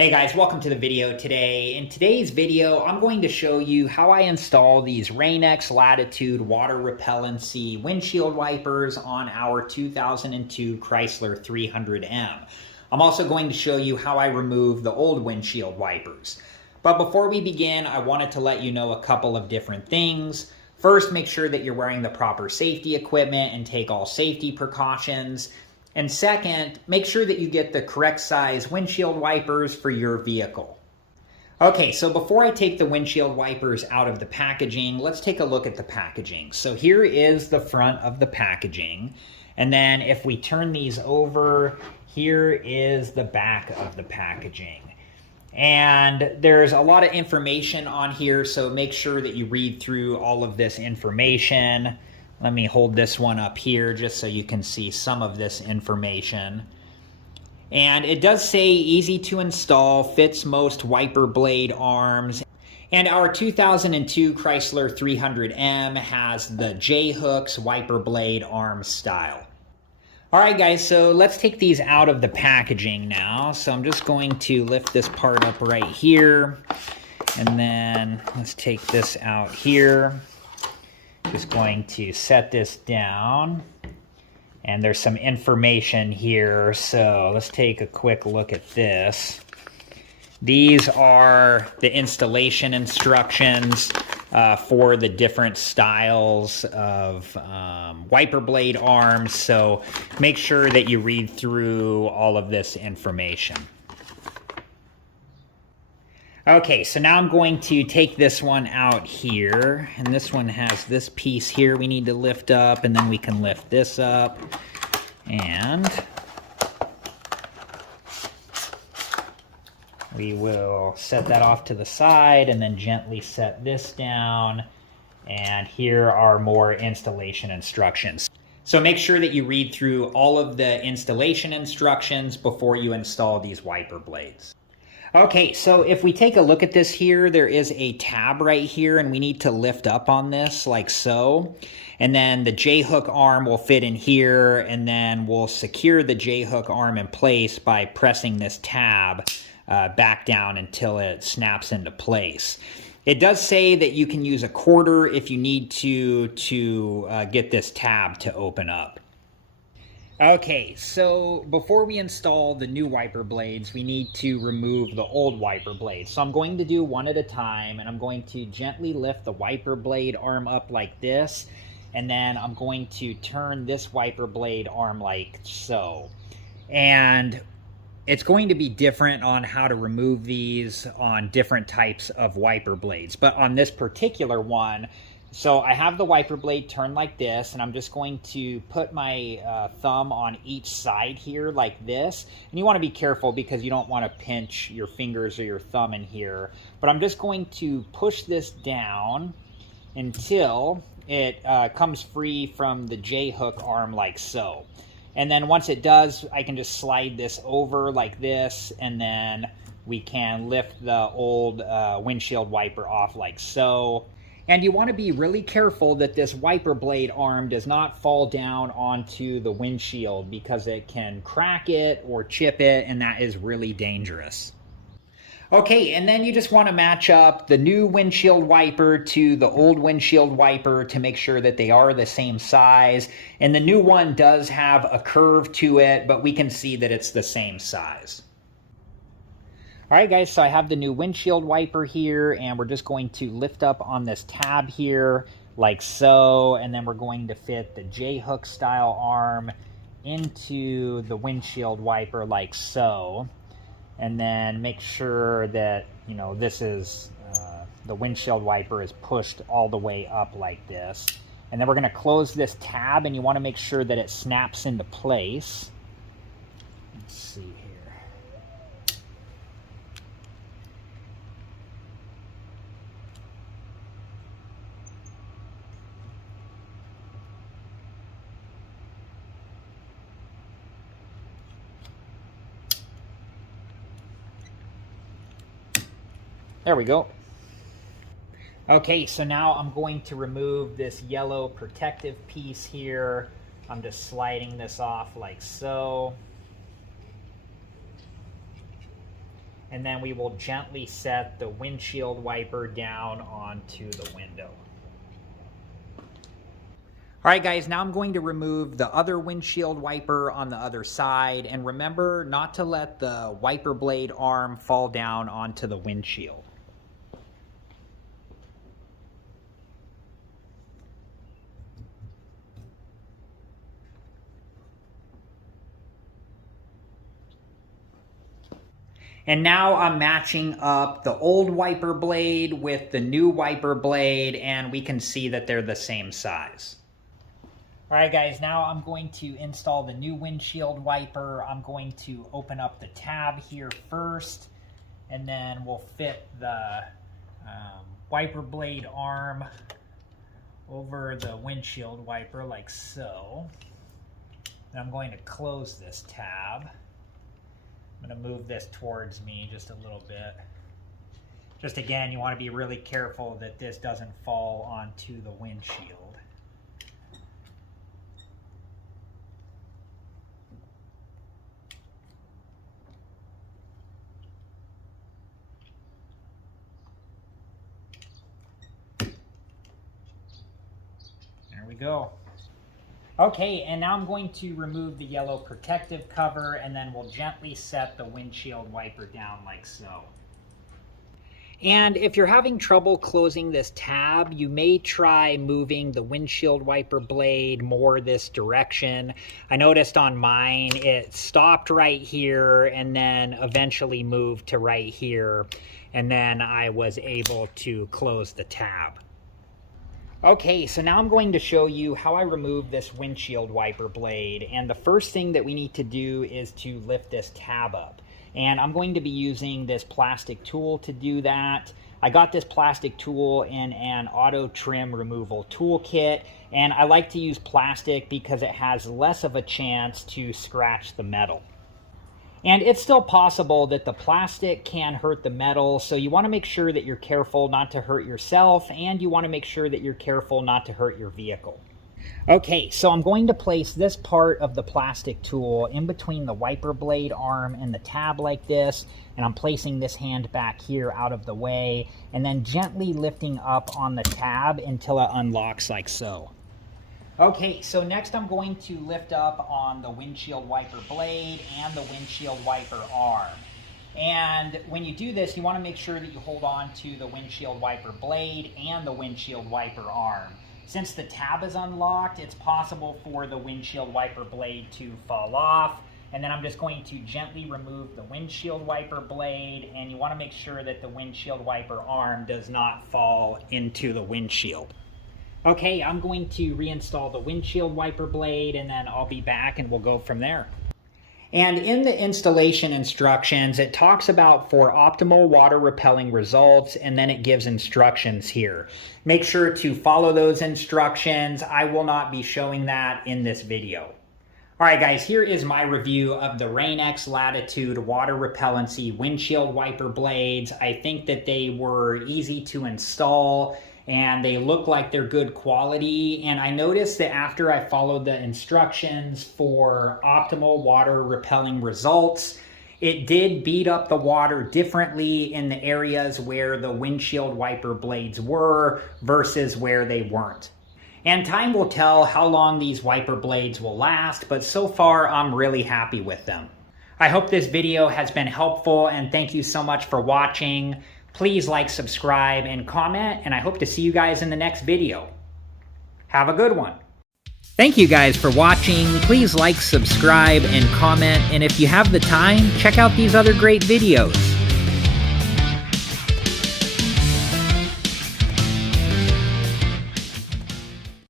Hey guys, welcome to the video today. In today's video, I'm going to show you how I install these Rain-X Latitude water repellency windshield wipers on our 2002 Chrysler 300M. I'm also going to show you how I remove the old windshield wipers. But before we begin, I wanted to let you know a couple of different things. First, make sure that you're wearing the proper safety equipment and take all safety precautions. And second, make sure that you get the correct size windshield wipers for your vehicle. Okay, so before I take the windshield wipers out of the packaging, let's take a look at the packaging. So here is the front of the packaging. And then if we turn these over, here is the back of the packaging. And there's a lot of information on here, so make sure that you read through all of this information. Let me hold this one up here just so you can see some of this information. And it does say easy to install, fits most wiper blade arms. And our 2002 Chrysler 300M has the J-hooks wiper blade arm style. All right, guys, so let's take these out of the packaging now. So I'm just going to lift this part up right here. And then let's take this out here. Just going to set this down, and there's some information here, so let's take a quick look at this. These are the installation instructions for the different styles of wiper blade arms, so make sure that you read through all of this information. Okay, so now I'm going to take this one out here, and this one has this piece here we need to lift up, and then we can lift this up, and we will set that off to the side, and then gently set this down, and here are more installation instructions. So make sure that you read through all of the installation instructions before you install these wiper blades. Okay, so if we take a look at this here, there is a tab right here, and we need to lift up on this like so. And then the J-hook arm will fit in here, and then we'll secure the J-hook arm in place by pressing this tab back down until it snaps into place. It does say that you can use a quarter if you need to get this tab to open up. Okay, so before we install the new wiper blades, we need to remove the old wiper blades. So I'm going to do one at a time, and I'm going to gently lift the wiper blade arm up like this, and then I'm going to turn this wiper blade arm like so. And it's going to be different on how to remove these on different types of wiper blades. But on this particular one, so I have the wiper blade turned like this, and I'm just going to put my thumb on each side here like this. And you want to be careful because you don't want to pinch your fingers or your thumb in here. But I'm just going to push this down until it comes free from the J-hook arm like so. And then once it does, I can just slide this over like this, and then we can lift the old windshield wiper off like so. And you want to be really careful that this wiper blade arm does not fall down onto the windshield because it can crack it or chip it, and that is really dangerous. Okay, and then you just want to match up the new windshield wiper to the old windshield wiper to make sure that they are the same size. And the new one does have a curve to it, but we can see that it's the same size. All right, guys, so I have the new windshield wiper here, and we're just going to lift up on this tab here like so, and then we're going to fit the J-hook style arm into the windshield wiper like so, and then make sure that, you know, this is, the windshield wiper is pushed all the way up like this. And then we're gonna close this tab, and you wanna make sure that it snaps into place. Let's see here. There we go. Okay, so now I'm going to remove this yellow protective piece here. I'm just sliding this off like so. and then we will gently set the windshield wiper down onto the window. All right, guys, now I'm going to remove the other windshield wiper on the other side, and remember not to let the wiper blade arm fall down onto the windshield. And now I'm matching up the old wiper blade with the new wiper blade, and we can see that they're the same size. All right, guys, now I'm going to install the new windshield wiper. I'm going to open up the tab here first, and then we'll fit the wiper blade arm over the windshield wiper like so. And I'm going to close this tab. I'm going to move this towards me just a little bit. Just again, you want to be really careful that this doesn't fall onto the windshield. There we go. Okay, and now I'm going to remove the yellow protective cover, and then we'll gently set the windshield wiper down like so. And if you're having trouble closing this tab, you may try moving the windshield wiper blade more this direction. I noticed on mine it stopped right here and then eventually moved to right here, and then I was able to close the tab. Okay, so now I'm going to show you how I remove this windshield wiper blade, and the first thing that we need to do is to lift this tab up. And I'm going to be using this plastic tool to do that. I got this plastic tool in an auto trim removal toolkit, and I like to use plastic because it has less of a chance to scratch the metal. And it's still possible that the plastic can hurt the metal, so you want to make sure that you're careful not to hurt yourself, and you want to make sure that you're careful not to hurt your vehicle. Okay, so I'm going to place this part of the plastic tool in between the wiper blade arm and the tab like this, and I'm placing this hand back here out of the way, and then gently lifting up on the tab until it unlocks like so. Okay, so next I'm going to lift up on the windshield wiper blade and the windshield wiper arm. And when you do this, you want to make sure that you hold on to the windshield wiper blade and the windshield wiper arm. Since the tab is unlocked, it's possible for the windshield wiper blade to fall off. And then I'm just going to gently remove the windshield wiper blade, and you want to make sure that the windshield wiper arm does not fall into the windshield. Okay, I'm going to reinstall the windshield wiper blade, and then I'll be back and we'll go from there. And in the installation instructions, it talks about for optimal water repelling results, and then it gives instructions here. Make sure to follow those instructions. I will not be showing that in this video. All right, guys, here is my review of the Rain-X Latitude water repellency windshield wiper blades. I think that they were easy to install, and they look like they're good quality. And I noticed that after I followed the instructions for optimal water repelling results, it did beat up the water differently in the areas where the windshield wiper blades were versus where they weren't. And time will tell how long these wiper blades will last, but so far I'm really happy with them. I hope this video has been helpful, and thank you so much for watching. Please like, subscribe, and comment, and I hope to see you guys in the next video. Have a good one. Thank you guys for watching. Please like, subscribe, and comment, and if you have the time, check out these other great videos.